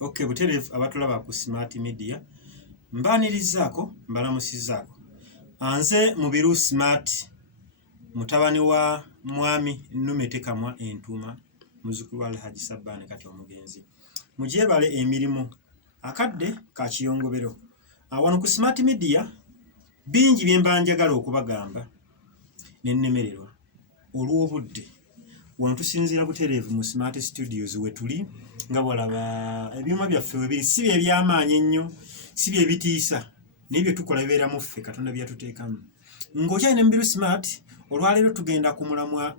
Okay, butereevu abatulaba ku Smart Media mbaanirizaako mbalamusizaako. Nze Mubiru Smart mutabani wa mwami Nnumete Kamwa Entuuma muzzukulu wa Alhaji Sabbane kati omugenzi. Mugyebale emirimu akadde ka kiyongobero. Wano ku Smart Media bingi bye mba njagala okubagamba ne nnemererwa olw'obudde. Wano tusinziira butereevu mu Smart Studios we tuli nga bwalaba ebyuma byaffe we biri si bye by'amaanyi ennyo si bye bitiisa n'ebyo tukola bibeera mu ffe Katonda byatuteekamu. Ng'okyalina Mubiru Smart olwaleero tugenda ku mulamwa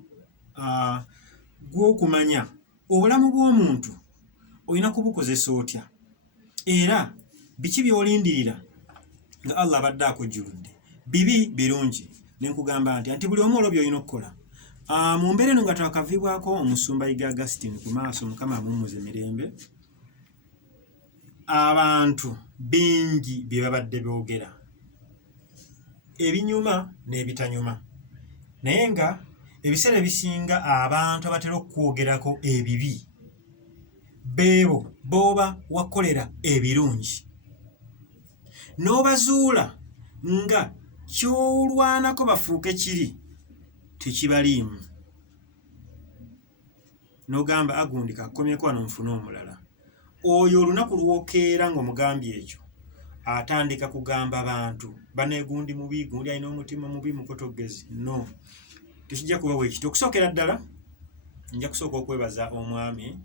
gw'okumanya obulamu bw'omuntu olina kubukozesa otya era biki by'olindirira nga Allah abadde akujjuludde bibi birungi ne nkugamba nti buli omu olwo by'olina okukola. Mu mbeera eno nga twakaviibwako omusumba Yiga Augustine ku maaso Mukama amummuze mirembe, abantu bingi bye babadde boogera ebinyuma n'ebitanyuma, naye nga ebiseera ebisinga abantu abatera okwogerako ebibi beebo b'oba wakolera ebirungi n'obazuula nga ky'olwanako bafuuke kiri tekibaliimu n'ogamba agundi kakomyeko wano nfune omulala. Oyo olunaku lw'okeera ng'omugambye ekyo atandika kugamba bantu baneegundi mubi, gundi alina omutima mubi mukotogezi. No, tekijja kuba bwe kityo. Okusookera ddala nja kusooka okwebaza omwami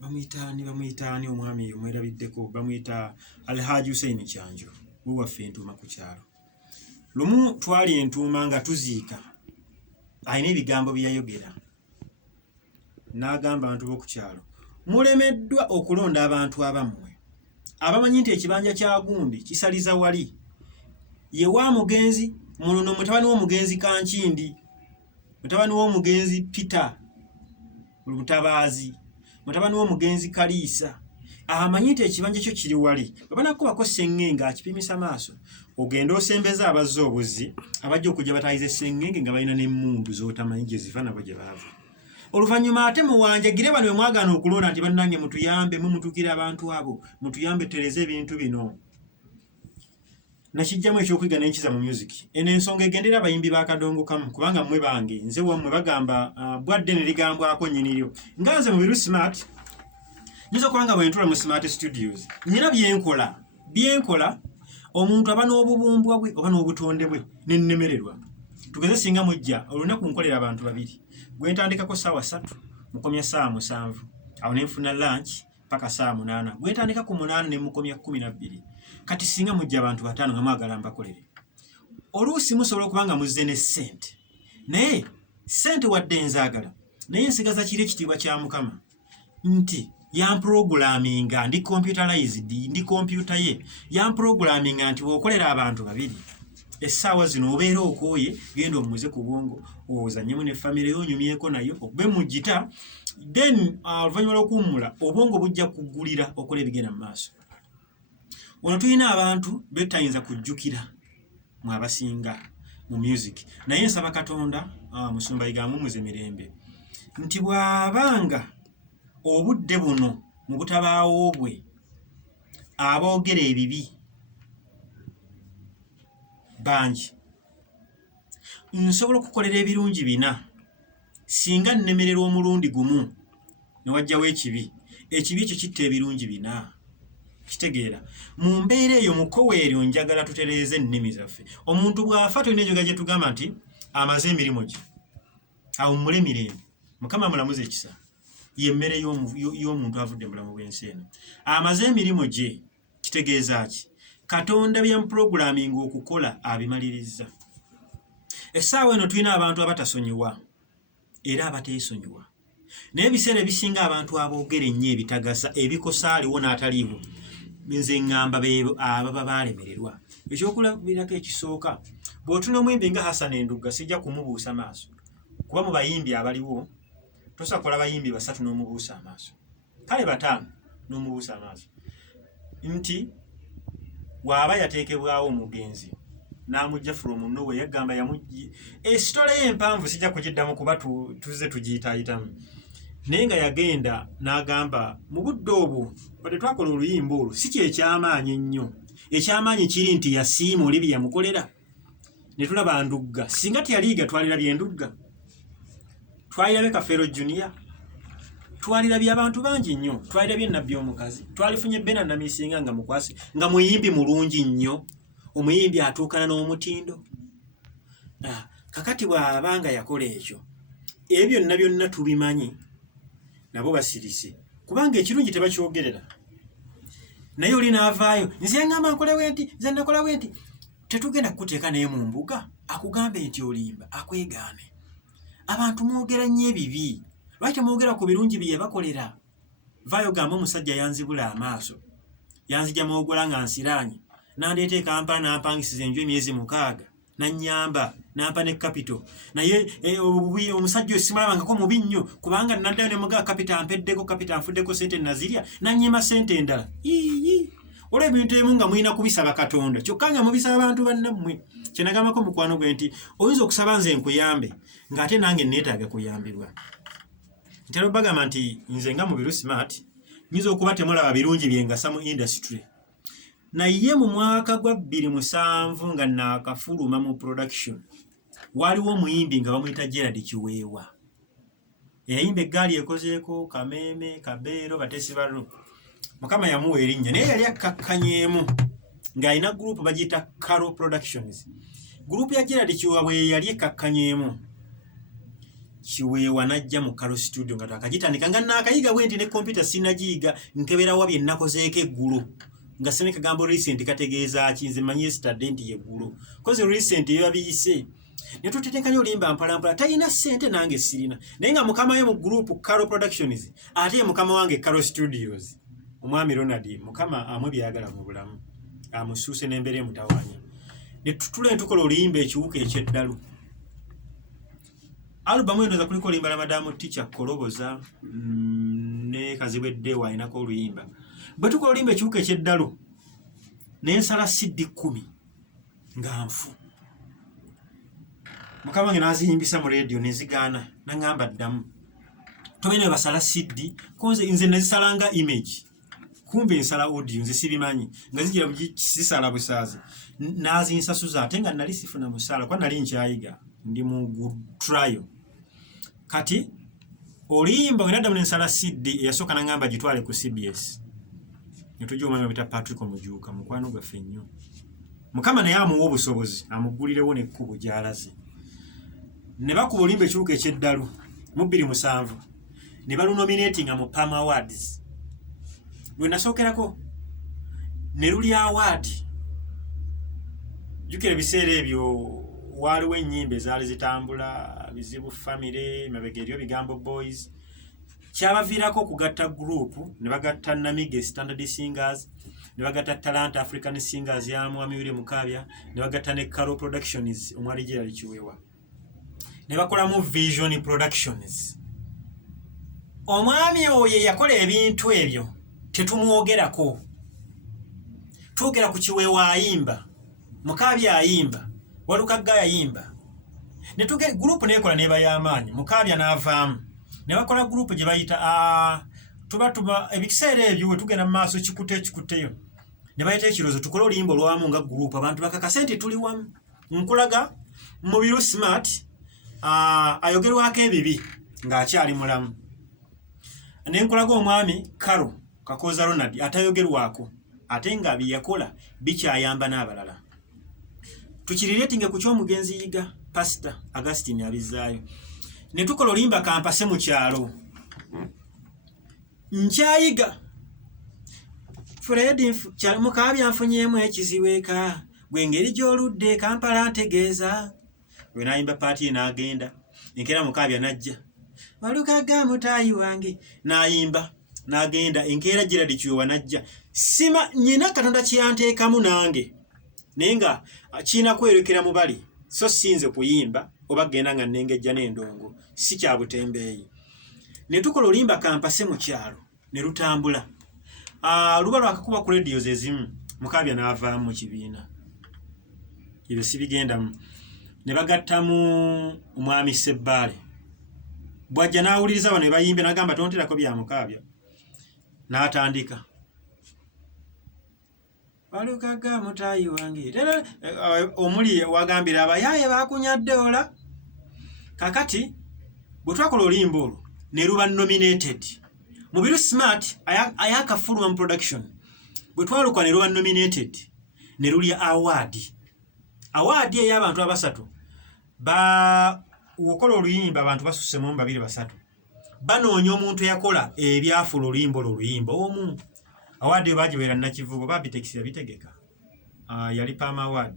bamuyitaani omwami omwerabiddeko bamuyita Alhaji Hussein Kyanjo we waffe Entuuma ku kyalo. Lumu twali Entuuma nga tuziika, alina ebigambo bye yayogera n'agamba abantu b'oku kyalo, mulemeddwa okulonda abantu abammwe abamanyi nti ekibanja kya gundi kisaliza wali ye wa mugenzi muno mutabani w'omugenzi Kankindi, mutabani w'omugenzi Peter Lutabaazi, mutabani w'omugenzi Kaliisa, amanyi nti ekibanja kyo kiri wali. Bwe banakubako sseŋŋenge akipimisa maaso ogenda osembeza abazze obuzi abajja okujja bataayiza esseŋŋenge nga balina n'emmundu z'otamanyi gye ziva nabo gye baava. Oluvannyuma ate muwanjagire bano bwe mwagaana okulonda nti bannange mutuyambe mumutukire abantu abo mutuyambe tereze ebintu bino. Nakijjamu ekyokuyiga n'enkiza mu music. Eno ensonga egendera abayimbi ba kadongo kamu kubanga mmwe bange nze wammwe bagamba bwadde ne ligambwako nnyiniryo. Nga nze Mubiru Smart nyiza okubanga bwe ntula mu Smart Studios nyina byenkola omuntu aba n'obubumbwa bwe oba n'obutonde bwe n'ennemererwa. Tugeze singa mujja olunaku nkolera abantu babiri, gwe ntandikako ssaawa 3 mukomya ssaawa 7, awo ne nfuna lunch paka ssaawa 8, gwe ntandika ku 8 ne mukomya 12. Kati singa mujja abantu 5 nga mwagala mbakolere, oluusi musobola okubanga muzze ne ssente, naye ssente wadde nzaagala naye nsigaza kiri ekitiibwa kya Mukama nti yamprogramminga ndi computerized, ndi computer ye yamprogramminga nti bw'okolera abantu babiri essaawa zino obeera okooye genda omuze ku bwongo ozannyemu ne famire yonyumyeko nayo okube mugita, then oluvannyuma lw'okuwummula obwongo bujja kuggulira okola ebigenda mu maaso. Wano tulina abantu betayinza kujjukira mu abasinga mu music, naye nsaba Katonda musumba Yiga amummuze mirembe nti bw'abanga obudde buno mu butabaawo bwe aboogera ebibi bangi, nsobola okukolera ebirungi 4 singa nnemererwa omulundi gumu ne wajjawo ekibi ekyo kitta ebirungi 4. Kitegeera mu mbeera eyo mukoweeryo njagala tutereeze ennimi zaffe. Omuntu bw'afa tulina enjoga gye tugamba nti amaze emirimu gye awummule mirembe, Mukama mulamuze ekisa, ye mmere y'omuntu avudde mulamu bw'ensi eno. Amaze emirimu gye kitegeeza ki? Katonda byamprogramminga okukola abimalirizza. Essaawa eno tulina abantu abatasonyiwa era abateesonyiwa, naye ebiseera ebisinga abantu aboogera ennyo ebitagasa ebikosa aliwo n'ataliiwo, nze ŋŋamba ababa baalemererwa. Ekyokulabirako ekisooka, bw'otuna omuyimbi nga Hassan Endugga sijja kumubuusa maaso kuba mu bayimbi abaliwo tosobola kola bayimbi 3 n'omubuusa amaaso, kale 5 n'omubuusa amaaso nti bw'aba yateekebwawo omugenzi n'amujja from nowhere yagamba yamujje esitole y'empanvu sijja kugiddamu kuba tuzze tugiyitaayitamu. naye nga yagenda n'agamba mu budde obwo wadde twakola oluyimba olwo si kyekyamaanyi ennyo. Ekyamaanyi kiri nti yasiima oli bye yamukolera. Ne tulaba Ndugga, singa teyaliiga twalirabye Ndugga, twalirabye Kafeero Junior, twalirabye abantu bangi nnyo, twalirabye Nabbi omukazi, twalifunye Bena Namisinga nga mukwasi, nga muyimbi mulungi nnyo, omuyimbi atuukana n'omutindo. Kakati bw'abanga yakola ekyo, ebyo byonna byonna tubimanyi, nabo basirise, kubanga ekirungi tebakyogerera. Naye oli n'avaayo, nze ngamba nkolewe nti, nze nakolewe nti, tetugenda kukuteeka naye mu mbuga akugambe nti olimba akwegaane. Abantu mwogera nnyo ebibi, lwaki temwogera ku birungi bye bakolera? Vaayo gamba omusajja yanzibula amaaso, yanzija mwogola nga nsiraanye, nandeeta e Kampala nampangisiza enju emyezi 6, nannyamba nampa ne kapito. Naye omusajja oyo simulabangako mubi nnyo, kubanga naddayo ne mugaa kapito ampeddeko, kapito anfuddeko sente nazirya, nannyima sente endala. Olwo ebintu ebimu nga mulina kubisaba Katonda, kyokka nga mubisaba abantu bannammwe. Kye nagambako mukwano gwe nti oyinza okusaba nze nkuyambe ng'ate nange neetaaga kuyambibwa. Ntera bagamba nti nze nga Mubiru Smart nyinza okuba temulaba birungi bye ngasa mu industry. Naye mu mwaka gwa 2007 nga naakafuluma mu production, waliwo omuyimbi nga bamuyita Gerald Kiweewa. Eyayimba eggaali ekozeeko Kameeme, Kabeero, Batesi Balo. Mukama yamuwa erinnya naye yali akkakkanyeemu ng'alina gurupu bagiyita Caro Productions. Gurupu ya Gerald Kiweewa bwe yali ekkakkanyeemu, Kiweewa najja mu Caro Studio nga twakagitandika nga naakayiga bwe nti ne kompyuta sinnagiyiga, nkeberawa bye nnakozeeko eggulu. Nga sene kagambo recent kategeeza ki, nze manyi yesterday nti yeggulu. Koze recent yo yabiyise. Ne tutetenkanya olimba mpalampola, talina ssente nange sirina. Naye nga mukama ye mu gurupu Caro Productions, ate ye mukama wange Caro Studios. Omwami Ronald, mukama amwe byagala mu bulamu, amusuuse n'embeera emutawaanya. Ne tutula ne tukola oluyimba ekiwuka eky'eddalu. Alubamu eno za kuliko olimba la Madamu Teacher Koloboza ne Kazibweddewa aynako oluyimba. Bwe tukola oluyimba ekiwuka eky'eddalu, ne nsala CD 10 nga nfu. Mukama wange n'aziyimbisa mu radio ne zigaana, n'angamba ddamu. Tobene basala CD, konze nze nazisalanga image. Kumbe nsala audio nze sibimanyi, nga zigira zisala busaazi. N'azinsasuza ate nga nali sifuna musala kwa nali nkyayiga, ndi mu good trial. Kati oluyimba bwe naddamu ne nsala CD eyasooka n'angamba gitwale ku CBS. Ne tujja omwami bita Patrick Omujuuka, mukwano gwaffe nnyo. Mukama naye amuwa obusobozi, amuggulirewo n'ekkubo gy'alaze. Ne bakuba oluyimba ekiwuka eky'eddalu mu 2007, ne balunominatinga mu PAM Awards. Lwe nasookerako ne luli award. Jjukira ebiseera ebyo waaliwo ennyimba ezaali zitambula, Bizibu Family, Mabega eryo Bigambo Boys. Kyabaviirako okugatta gurupu, ne bagatta Namige Standard Singers, ne bagatta Talent African Singers ya Mwami William Mukaabya, ne bagatta ne Caro Productions omwali Gerald Kiweewa. Ne bakolamu Vision Productions. Omwami oyo yakola ebintu ebyo tetumwogerako. Twogera ku Kiweewa ayimba, Mukaabya ayimba, Walukagga ayimba. Ne tuge gurupu nekola neba y'amaanyi, Mukaabya n'avaamu. Ne bakola gurupu gye bayita tuba ebikiseera ebyo we tugenda mu maaso kikuteyo. Ne bayita ekirozo tukole oluyimba olwamu nga gurupu abantu bakakase nti tuli wamu. Nkulaga Mubiru Smart ayogerwako ebibi ng'akyali mulamu. Ne nkulaga omwami Caro Kakoza Ronald atayogerwako ate nga byakola bikyayamba n'abalala. Tukiriretinge ku ky'omugenzi yiga Pastor Augustine abizaayo. Ne tukola olimba kampase mu kyalo. Nkyayiga Fred kyalo Mukaabya nfunyeemu ekiziweeka, gwe ngeri gy'oludde Kampala ntegeeza. Bwe nayimba paati n'agenda, enkera Mukaabya najja. Walukagga mutaayi wange n'ayimba n'agenda, enkeera Gerald Kiweewa najja. Sima nyina Katonda kyanteekamu nange, naye nga kiina kwerekera mu bali, so sinze kuyimba oba genda nga nnengejja n'endongo, si kya butembeeyi. Ne tukola olimba kampase mu kyalo ne lutambula. Luba lwakakuba ku radio ezimu, Mukaabya n'avaamu mu kibiina. Ebyo sibigendamu. Ne bagattamu omwami Sebbaale. bwajja n'awuliriza bano bayimbe n'agamba tonterako bya mukaabya n'atandika Walukaga mutayi wange omuli wagambira abayaye bakunyadde ola kakati bwe twakola oluyimba olwo ne luba nominated Mubiru Smart ayakafuluma mu production bwe twaluka ne luba nominated ne lulya award ey'abantu abasatu wokola oluyimba abantu basussemu babiri basatu banoonya omuntu yakola ebyafula oluyimba omu award bagiweera Nakivubo Babitex yabitegeka yali Palm Award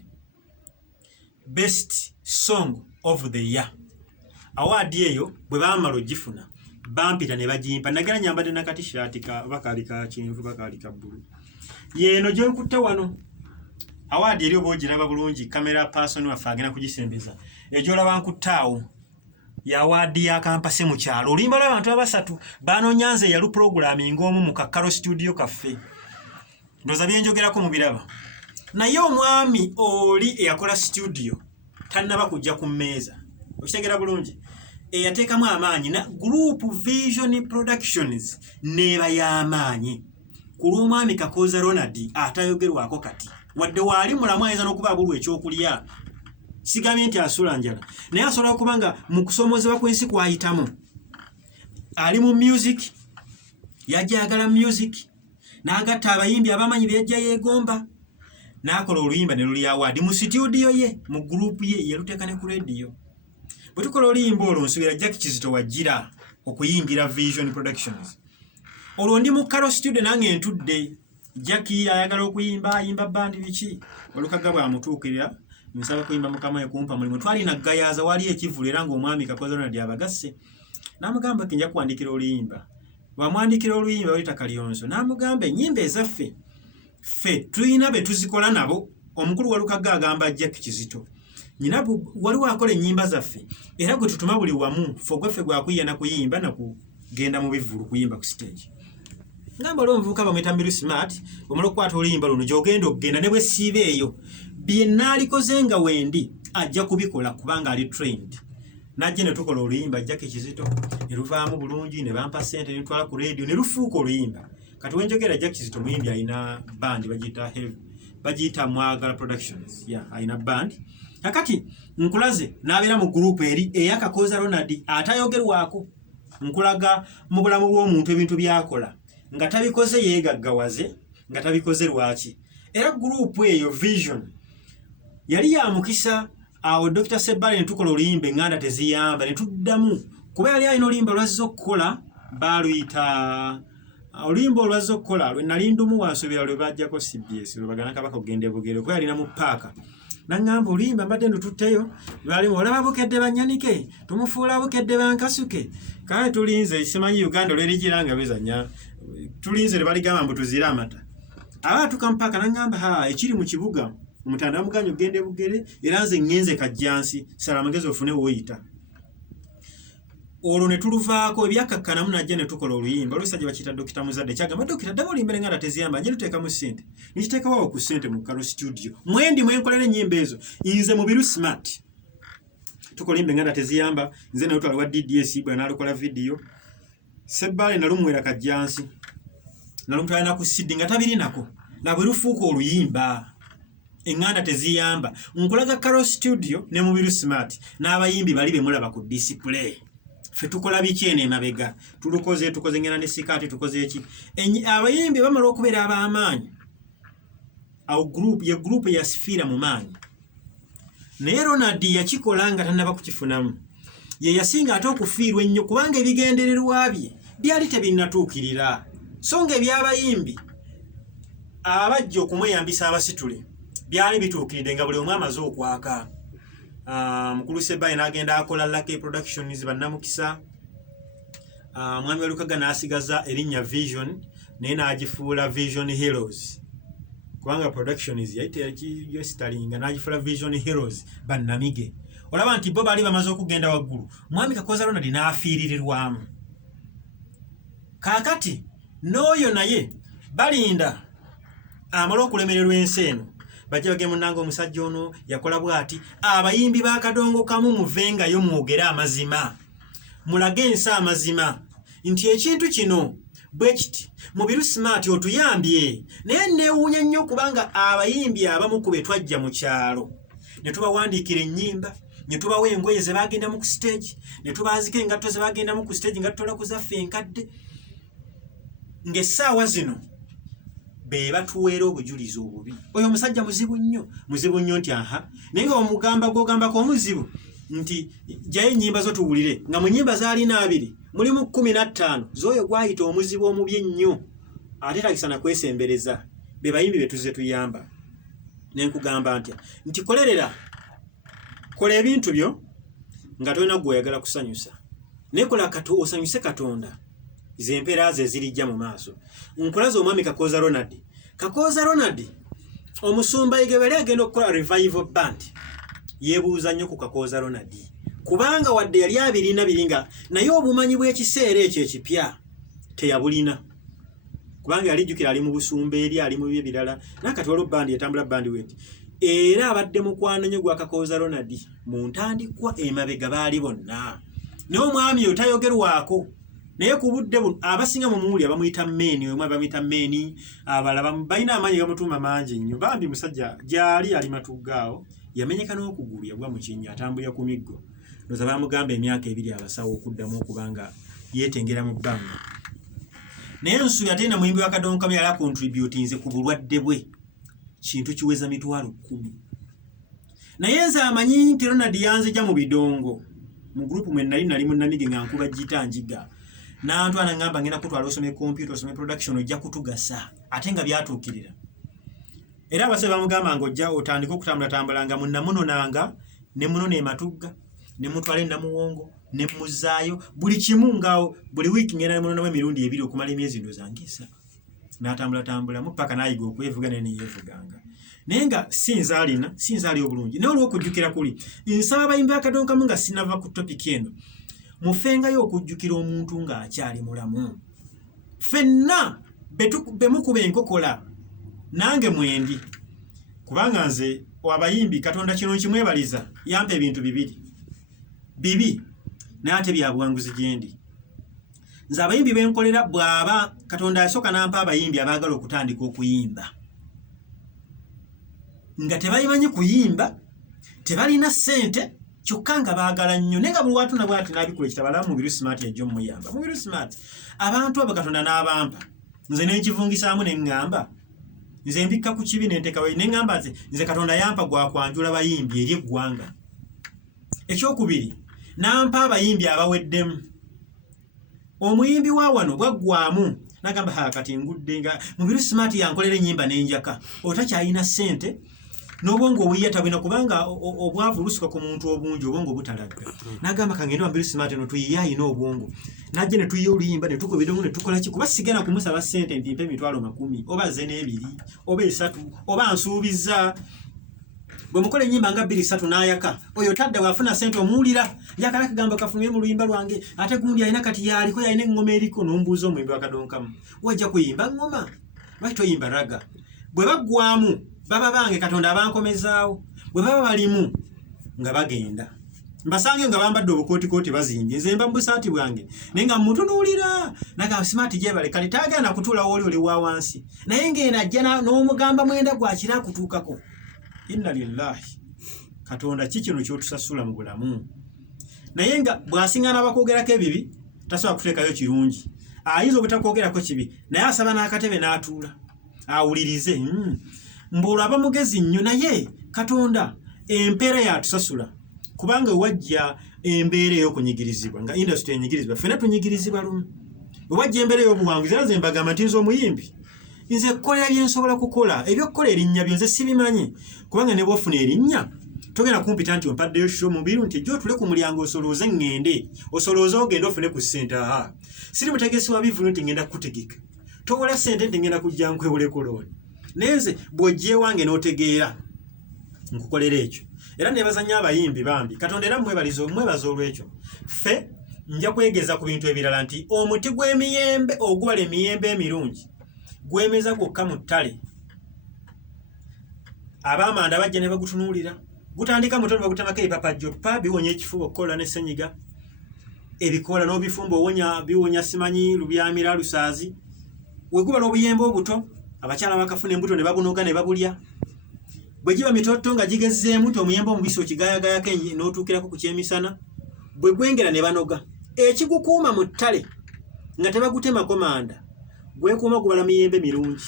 Best Song of the Year award eyo bwe baamala ogifuna bampita ne bagimpa nagala nyambadde na t-shirt bakali ka kyenvu bakali ka bbulu yeeno gye nkutte wano award eri oba ogiraba bulungi camera person waffe agenda kugisembeza ejolaba nkuttaawo ya award ya kampase mu kyalo oluyimba lw'abantu abasatu banonyanze yalu programming omu mu Kakalo studio kaffe ndoza byenjogerako mu biraba naye omwami oli eyakola studio tannaba kujja ku mmeeza okitegera bulungi eyateekamu amaanyi na group Vision Productions neba y'amaanyi ku lw'omwami Kakoza Ronald atayogerwako kati wadde waali mulamu ayinza n'okuba abulwa ekyokulya sigambye nti asula njala naye asobola okuba nga mu kusomozebwa kw'ensi kwayitamu ali mu music yajagala music n'agatta abayimbi abamanyi byajja yeegomba n'akola oluyimba ne luli award mu studio ye mu group ye yaluteeka ne ku radio bwe tukola oluyimba olwo nsubira Jack Kizito wajjira okuyimbira Vision Productions olwo ndi mu Karo studio nange ntudde Jackie ayagala okuyimba ayimba bandi biki Walukaga bwamutuukirira nsaba kuyimba mukama yekumpa mulimu twali na gayaza wali ekivulu era ng'omwami Kakoza Ronald abagasse n'amugamba kinja kuwandikira oluyimba bwamwandikira oluyimba wali Takalionso n'amugamba ennyimba ezaffe ffe tulina be tuzikola nabo omukulu Walukaga agamba Jack Kizito nyina waliwo akola ennyimba zaffe era gwe tutuma buli wamu ffe gwakuyiya na kuyimba na kugenda mu bivulu kuyimba ku stage ngamba olwo omuvubuka bamweta Mubiru Smart omala okukwata oluyimba luno gy'ogenda okugenda ne bwe siiba eyo bye naalikoze nga wendi ajja kubikola kubanga ali trained najje ne tukola oluyimba Jack Kizito ne luvaamu bulungi ne bampa ssente ne ntwala ku radio ne lufuuka oluyimba kati wenjogera Jack Kizito muyimbi alina band bagiyita Mwagala Productions alina band kakati nkulaze n'abeera mu group eri eya Kakoza Ronald atayogerwako nkulaga mu bulamu bw'omuntu ebintu byakola nga tabikoze yeegaggawaze nga tabikoze lwaki era group eyo Vision yali ya mukisa awo Dr. Sebale ntukola oluyimba enganda teziyamba ne tuddamu kuba yali alina oluyimba lwazza okukola baluyita oluyimba olwazza okukola lwe nali ndumu wansubira lwe bajjako CBS lwe bagana Kabaka okugenda Bugere kuba yalina mu paaka nangamba oluyimba mbadde ndututteyo lwalimu olaba bukedde bannyanike tumufuula bukedde bankasuke kale tulinze simanyi Uganda lwerigiranga bezanya tulinze ne baligamba mbu tuzira amata abaatuka mpaaka nangamba ekiri mu kibuga omutanda muganya ogende Bugere era nze ngenze kajjansi sala amagezi ofune woyita olwo ne tuluvaako ebyakkakkanamu najja ne tukola oluyimba olw'esajja bakiyita Dr. Muzadde kyagamba Dokita ddaba oluyimba enganda teziyamba nje luteekamu ssente nikiteekawo ku ssente mu Karo studio mwendi mwenkolera ennyimba ezo nze Mubiru Smart tukola oluyimba enganda teziyamba nze ne lutwala wa DDS bwe nalukola video Sebale nalumwera kajjansi nalumutwala na ku CD nga tabiri nako na bwe lufuuka oluyimba enganda teziyamba nkolaga Karo studio ne Mubiru Smart n'abayimbi bali be mulaba ku display ffe tukola biki eno emabega tukoze ngena ne sikati tukoze eki abayimbi bamala okubeera ab'amaanyi awo group ya Sifira mu maanyi naye Ronald yakikola nga tannaba kukifunamu ye yasinga ate okufiirwa ennyo kubanga ebigendererwa bye byali tebinnatuukirira so nga ebyabayimbi abajja okumweyambisa abasitule byali bituukiridde nga buli omu amaze okwaka mukulu Sebale n'agenda akola Lucky Productions bannamukisa mwami Walukaga n'asigaza erinnya Vision naye n'agifuula Vision Heroes kubanga Productions yayita Stalinga n'agifuula Vision Heroes bannamige olaba nti bo baali bamaze okugenda waggulu mwami Kakoza Ronald n'afiiririrwamu kaakati n'oyo naye balinda amala okulemererwa ensi eno bajja bagenda munanga omusajja ono yakola bw'ati abayimbi ba kadongo kamu muvengayo mwogere amazima mulage ensi amazima nti ekintu kino bwe kiti Mubiru Smart otuyambye naye neewuunya nnyo kubanga abayimbi abamu ku be twajja mu kyalo ne tubawandiikira ennyimba ne tubawa engoye ze bagenda mu stage ne tubaazika engatto ze bagenda mu stage nga tutola kuzaffe enkadde ng'essaawa zino be batuweera obujulizi obubi. Oyo omusajja muzibu nnyo nti aha naye nga gw'ogambako omuzibu nti jjayo ennyimba zo tuwulire nga mu nnyimba zaalina 2 mulimu 15 z'oyo gwayita omuzibu omubi ennyo ate takisa na kwesembereza be bayimbi be tuzze tuyamba. Ne nkugamba nti kola ebintu byo nga tolina gw'oyagala kusanyusa naye kola osanyuse Katonda z'empeera ze zirijja mu maaso. Nkulaze omwami Kakooza Ronald omusumba Igebe agenda okukola revival band yeebuuza nnyo ku Kakooza Ronald kubanga wadde yali abirina biringa naye obumanyi bw'ekiseera ekyo ekipya teyabulina kubanga yalijjukira ali mu busumba eri ali mu bibye birala nakati waliwo band yetambula bandwidth era abadde mukwano nnyo gwa Kakooza Ronald mu ntandikwa emabega baali bonna naye omwami oyo tayogerwako naye ku budde buno abasinga mu muwuli abamuyita Meni omwe abamuyita Meni abalaba balina amaanyi gamutuuma mangi nnyo bambi musajja gyali ali matuggaawo yamenyeka n'okugulu yagwa mu kinnya atambulira ku miggo ndoza bamugamba emyaka 2 abasawo okuddamu okubanga yeetengera mu bbanga naye nsuubira ate na muyimbi wa Kadongo Kamya yali akontributinze ku bulwadde bwe kintu kiweza mitwalo 10 naye nze amanyi nti Ronald yanzija mu bidongo mu grupu mwe nali munnamige nga nkuba gita njiga n'antwana ngamba ngenda kutwala osome computer osome production ojja kutugasa ate nga byatuukirira era abasebe bamugamba ng'ojja otandika okutambulatambulanga munnamunonanga ne munona ematugga ne mutwale namuwongo ne muzaayo buli kimu ngaawo buli wiiki ngenda ne munonamu emirundi 2 okumala emyezi ndozangisa n'atambulatambulamu paka n'ayiga okwevuga naye neyeevuganga naye nga sinzaali obulungi naye olw'okujjukira kuli nsaba abayimbi ba Kadongo Kamya nga sinava ku topic eno mufengayo okujjukira omuntu ng'akyali mulamu ffenna bemukuba enkokola nange mwendi kubanga nze abayimbi Katonda kino kimwebaliza yampa ebintu 2 naye ate bya buwanguzi gyendi nze abayimbi benkolera bw'aba Katonda yasooka nampa abayimbi abaagala okutandika okuyimba nga tebayimanyi kuyimba tebalina ssente kyokka nga baagala nnyo naye nga buli watu nabwe ati n'abikola ekitabalamu Mubiru Smart yajja omuyamba Mubiru Smart abantu abo Katonda n'abampa nze n'ekivungisaamu ne ŋŋamba nze mbikka ku kibi n'enteekawo ne ŋŋamba nze Katonda yampa gwa kwanjula bayimbi eri eggwanga. Ekyokubiri nampa abayimbi abaweddemu omuyimbi wa wano bwaggwamu n'agamba kati ngudde nga Mubiru Smart yankolera ennyimba n'enjaka otakyalina ssente n'obwongo obuyata bwina kubanga obwavu lusuka ku muntu obungi obwongo butalagga n'agamba kangenda Mubiru Smart no tuyiyayina obwongo najja ne tuyiya oluyimba ne tukuba ebidomo ne tukola ki kuba sigenda kumusaba ssente nti mpe emitwalo 10 oba 2 oba 3 oba nsuubiza bwe mukola ennyimba nga 2-3 n'ayaka oyo tadda bw'afuna ssente omuwulira yakala kagamba kafunye mu luyimba lwange ate gundi alina kati yaliko yalina eŋŋoma eriko n'ombuuza omuyimbi wa Kadongo Kamya wajja kuyimba ŋŋoma lwaki toyimba raga bwe baggwamu baba bange Katonda abankomezaawo bwe baba balimu nga bagenda mbasange nga bambadde obukootikooti bazimbye nze mba mu busaati bwange naye nga mutunuulira naga Smart gyebale kale taagenda kutuula oli wa wansi naye ngenda ajja n'omugamba mwenda gwakira akutuukako. Inna lillahi Katonda kikino kyotusasula mu bulamu naye nga bw'asiŋŋana bakwogerako ebibi tasobola kuteekayo kirungi ayinza obutakwogerako kibi naye asaba n'akatebe n'atuula awulirize mbulwa aba mugezi nnyo naye Katonda empeera yatusasula kubanga wajja embeera ey'okunyigirizibwa nga industry enyigirizibwa ffenna tunyigirizibwa lumu bwe wajja embeera ey'obuwanguzi era nze mbagamba nti nze omuyimbi nze kukolera bye nsobola kukola ebyokukola erinnya byo nze sibimanyi kubanga ne bw'ofuna erinnya togenda kumpita nti ompaddeyo show Mubiru nti jjo otule ku mulyango osolooze ŋŋende osolooze ogende ofune ku ssente siri mutegesi wa bivulu nti ngenda kukutegeka towola ssente nti ngenda kujja nkwewoleko looni naye nze bw'ojja ewange n'otegeera nkukolera ekyo era nebaza nnyo abayimbi bambi Katonda era mwebaza olw'ekyo ffe nja kwegeza ku bintu ebirala nti omuti gw'emiyembe ogubala emiyembe emirungi gwemeza gwokka mu ttale abaamanda bajja ne bagutunuulira gutandika muto ne bagutemako ebipapajjo biwonya ekifuba okukola ne ssenyiga ebikola n'obifumbo biwonya simanyi lubyamira lusaazi wegubala obuyembe obuto abakyala bakafuna embuto ne babunoga ne babulya bwe giba mitoto nga gigezzeemu nti omuyembe omubisi okigayagayako n'otuukirako ku kyemisana bwe gwengera ne banoga ekigukuuma mu ttale nga tebagutemako manda gwekuuma gubala miyembe mirungi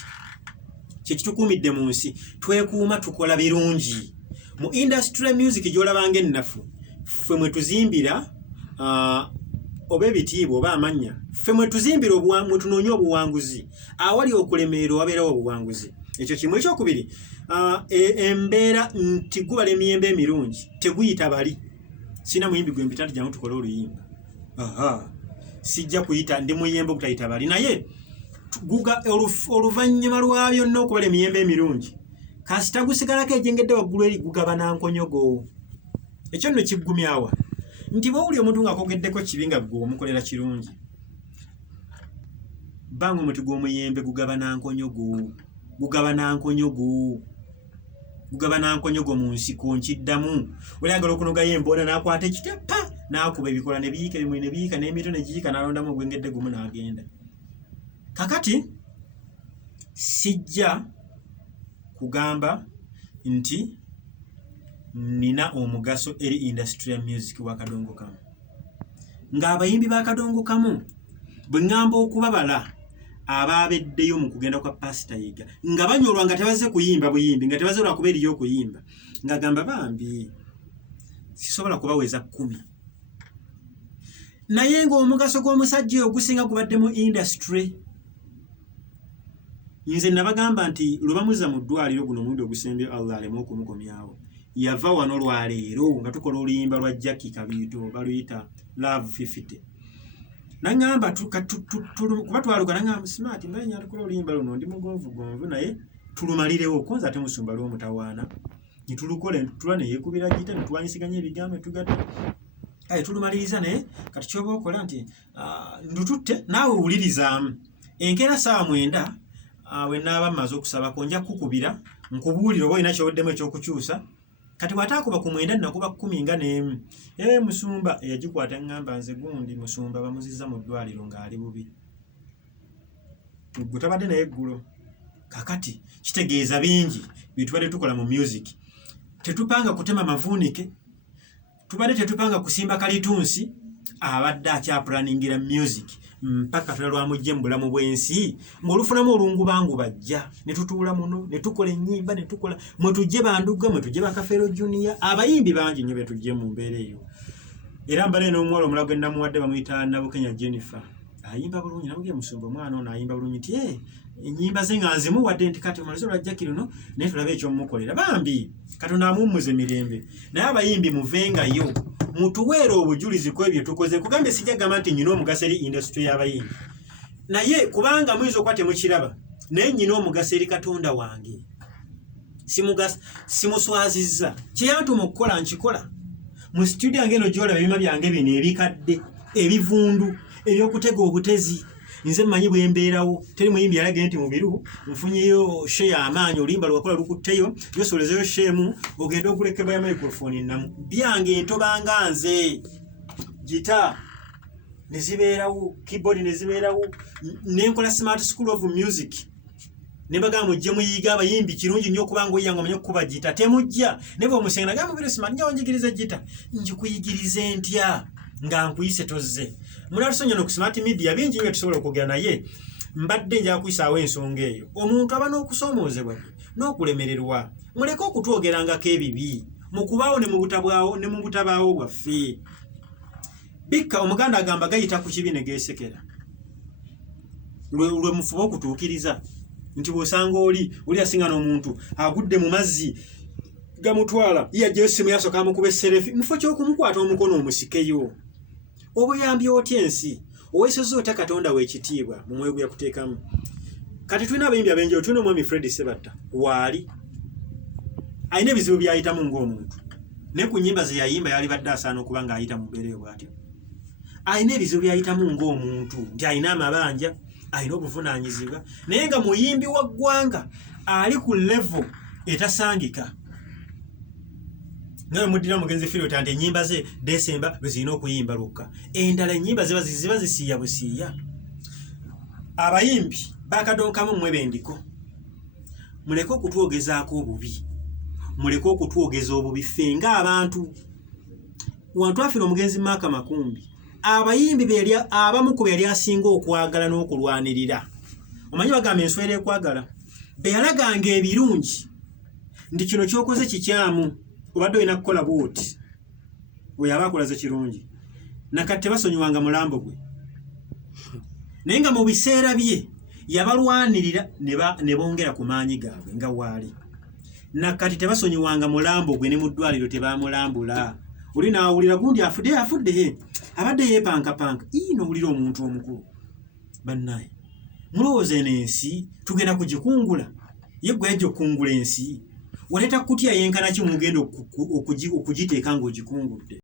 kyekitukuumidde mu nsi twekuuma tukola birungi mu industry music gy'olabanga ennafu ffe mwe tuzimbira oba ebitiibwa oba amannya ffe mwe tuzimbira mwe tunoonya obuwanguzi awali okulemererwa wabeerawo obuwanguzi ekyo kimu ekyokubiri embeera nti gubala emiyembe emirungi teguyita bali sina muyimbi gwe mpita tujjamu tukole oluyimba sijja kuyita ndi muyembe ogutayita bali naye oluvannyuma lwa byonna okubala emiyembe emirungi kasita gusigalako ejengedde waggulu eri gugaba nankonyogo ekyo nno kiggumyawa nti bwowuli omuntu ng'akogeddeko kibi nga gwe omukolera kirungi banga omuti gw'omuyembe gugaba nankonyogo mu nsiko nkiddamu oyagala okunogayo emboona n'akwata ekitepa n'akuba ebikola ne biyiika bimwe ne biyiika n'emito ne giyiika n'alondamu ogwengedde gumu n'agenda kakati sijja kugamba nti nina omugaso eri industrial music wa Kadongo Kamu ng'abayimbi ba Kadongo Kamu bwe ngamba okubabala ababeddeyo mu kugenda kwa Pastor Yiga nga banyolwa nga tebaze kuyimba buyimbi nga tebaze lwa kubeeriyo okuyimba nga gamba bambi sisobola kubaweza 10 naye ng'omugaso gw'omusajja ogusinga gubadde mu industry nze nabagamba nti lubamuza mu ddwaliro guno omulundi ogusembye Allah aleme okumukomyawo yava wano lwaleero nga tukola oluyimba lwa Jackie Kabiito baluyita Love 50 nangamba kuba twaluka nangamba smart mbanya tukola oluyimba luno ndi mugonvu naye tulumalirewo konza ate musumba lw'omutawaana nitulukole tulane yekubira gita nitwanyisiganya ebigambo tugatta tulumaliriza naye kati kyoba okola nti ndututte naawe wulirizamu enkeera ssaawa 9 we naaba mmaze okusaba konja kukubira nkubuulira oba olina kyoweddemu ekyokukyusa kati bw'ataakuba ku 9 nakuba 10 nga n'emu musumba eyagikwata ngamba nze gundi musumba bamuzizza mu ddwaliro ng'ali bubi gutabadde naye eggulo kakati kitegeeza bingi bitubadde tukola mu music tetupanga kutema mavuunike tubadde tetupanga kusimba kalitunsi abadde akyapulaningira music mpaka tulwamujje mu bulamu bw'ensi ng'olufunamu olungu bangu bajja ne tutuula muno ne tukola ennyimba ne tukola mwe tujje Banduga mwe tujje Bakafeero Junior abayimbi bangi nnyo be tujje mu mbeera eyo era mbale n'omuwala omulago gwe namuwadde bamuyita Nabukenya Jennifer ayimba bulungi namugye musumba omwana ono ayimba bulungi nti ennyimba ze nga nzimuwadde nti kati omalizo lwa Jackie luno naye tulabe ekyomumukolera bambi Katonda amummuze mirembe naye abayimbi muvengayo mutuweera obujulizi ku ebyo tukoze kugambe sijja gamba nti nyina omugaso eri industry y'abayimbi naye kubanga muyinza okuba temukiraba naye nyina omugaso eri Katonda wange simuswazizza kyeyantuma okukola nkikola mu studio yange eno gyolaba ebima byange bino ebikadde ebivundu ebyokutega obutezi nze mmanyi bwembeerawo teri muyimbi yalage nti mubiru nfunyeyo share amaanyi oluyimba lwakola lukutteyo yosolezeyo shemu ogenda okulekeba ya microphone namu byange entobanga nze gita nezibeerawo keyboard nezibeerawo nenkola smart school of music nebagamba mujje muyiga abayimbi kirungi nnyo okubanga oyanga omanyi okukuba gita temujja neba omusenga nagamba mubiru smart nja wanjigiriza gita njikuyigirize ntya nga nkuyise tozze munatusonye no ku smart media bingi bye tusobola okwogera naye mbadde nja kuyisaawo ensonga eyo omuntu aba n'okusoomoozebwa n'okulemererwa muleke okutwogerangako ebibi mukubaawo ne mu butabaawo bwaffe bikka omuganda agamba gayita ku kibi ne geesekera lwe mufuba okutuukiriza nti bw'osanga oli asinga n'omuntu agudde mu mazzi gamutwala yajjayo essimu yasooka amukuba esserefi mufo ky'okumukwata omukono omusikeyo obuyambi otya ensi oweesezza otya Katonda w'ekitiibwa mu mwoyo gwe yakuteekamu kati tulina abayimbi abenjawulo tulina omwami Fred Sebatta waali alina ebizibu by'ayitamu ng'omuntu naye ku nnyimba ze yayimba yali badde asaana okuba ng'ayita mu mbeera eyo bw'atyo alina ebizibu by'ayitamu ng'omuntu nti alina amabanja alina obuvunaanyizibwa naye nga muyimbi wa ggwanga ali ku level etasangika ngawe muddira mugenzi Philot ante ennyimba ze December lwe zirina okuyimba lukka. Endala ennyimba ziba zisiiya busiiya. Abayimbi bakadonkamu mmwe bendiko. Muleke okutwogezaako obubi. Muleke okutwogeza obubi ffe ng'abantu. Wantu afira omugenzi Maka Makumbi. Abayimbi abamu ku yali asinga okwagala n'okulwanirira. Omanyi bagamba enswera ekwagala. Be yalaganga ebirungi. Ndi kino ky'okoze kikyamu. Obadde olina kukola bw'oti. We yaba akolaze kirungi. Nakati tebasonyiwanga mulambo gwe. Naye nga mu biseera bye yabalwanirira ne bongera ku maanyi gaabwe nga waali. Nakati tebasonyiwanga mulambo gwe ne mu ddwaliro tebamulambula. Oli naawulira gundi afudde. Abadde yeepankapanka. N'owulira omuntu omukulu. Bannaye. Mulowooza eno ensi tugenda kugikungula. Ye gwe yajja okungula ensi. Waleeta kutya yenkana ki mugenda okugiteeka ng'ogikungudde.